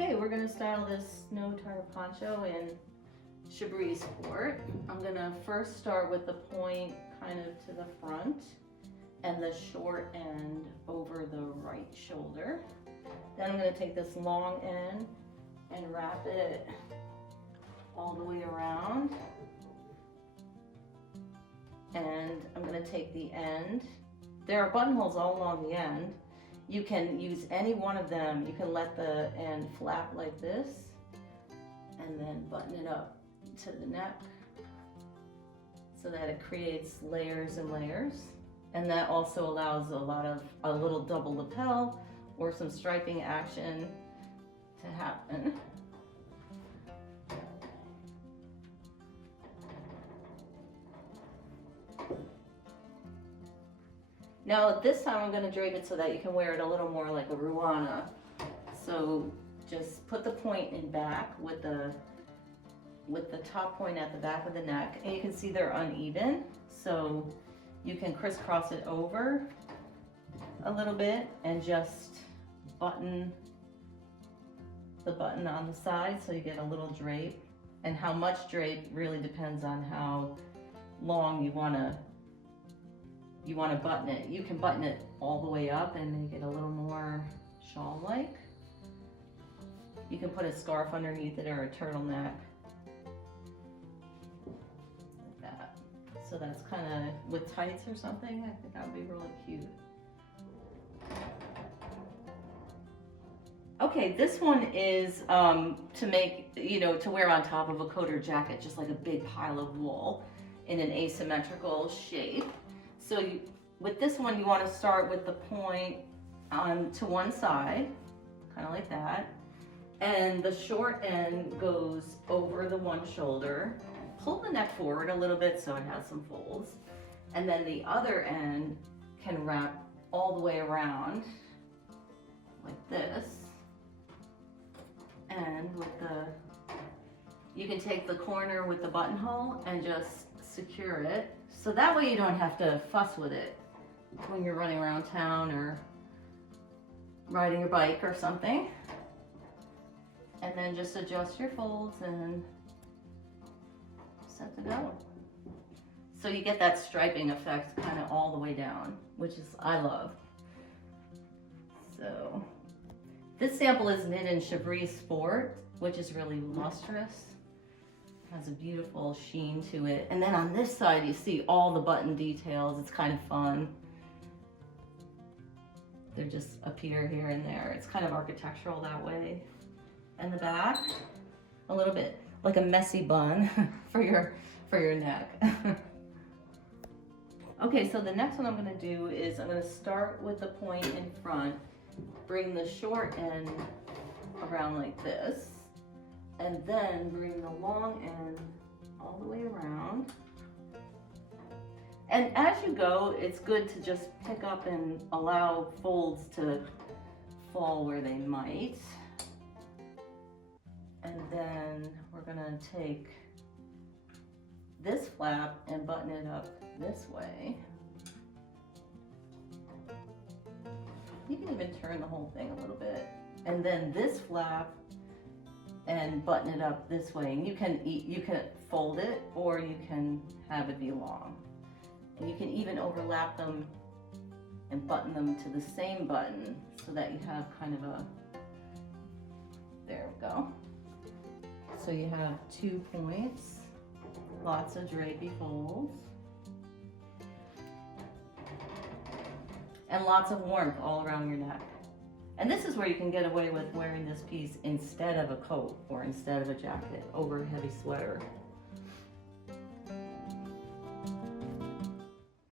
Okay, we're gonna style this Snow Tire Poncho in Chablis Sport. I'm gonna first start with the point kind of to the front and the short end over the right shoulder. Then I'm gonna take this long end and wrap it all the way around. And I'm gonna take the end. There are buttonholes all along the end. You can use any one of them. You can let the end flap like this and then button it up to the neck so that it creates layers and layers. And that also allows a little double lapel or some striping action to happen. Now this time I'm going to drape it so that you can wear it a little more like a ruana. So just put the point in back with the top point at the back of the neck, and you can see they're uneven. So you can crisscross it over a little bit and just button the button on the side so you get a little drape. And how much drape really depends on how long you want to button it. You can button it all the way up and make it a little more shawl-like. You can put a scarf underneath it or a turtleneck. Like that. So that's kind of with tights or something. I think that would be really cute. Okay, this one is to make, to wear on top of a coat or jacket, just like a big pile of wool in an asymmetrical shape. So with this one, you want to start with the point to one side, kind of like that. And the short end goes over the one shoulder. Pull the neck forward a little bit so it has some folds. And then the other end can wrap all the way around like this. And you can take the corner with the buttonhole and just secure it. So that way you don't have to fuss with it when you're running around town or riding your bike or something. And then just adjust your folds and set to go. So you get that striping effect kind of all the way down, which is, I love. So this sample is knit in Chablis Sport, which is really lustrous. Has a beautiful sheen to it. And then on this side, you see all the button details. It's kind of fun. They just appear here and there. It's kind of architectural that way. And the back, a little bit like a messy bun for your neck. Okay, so the next one I'm gonna do is I'm gonna start with the point in front, bring the short end around like this, and then bring the long end all the way around. And as you go, it's good to just pick up and allow folds to fall where they might. And then we're gonna take this flap and button it up this way. You can even turn the whole thing a little bit. And then this flap and button it up this way. And you can fold it or you can have it be long. And you can even overlap them and button them to the same button so that you have kind of a, there we go. So you have 2 points, lots of drapey folds, and lots of warmth all around your neck. And this is where you can get away with wearing this piece instead of a coat or instead of a jacket over a heavy sweater.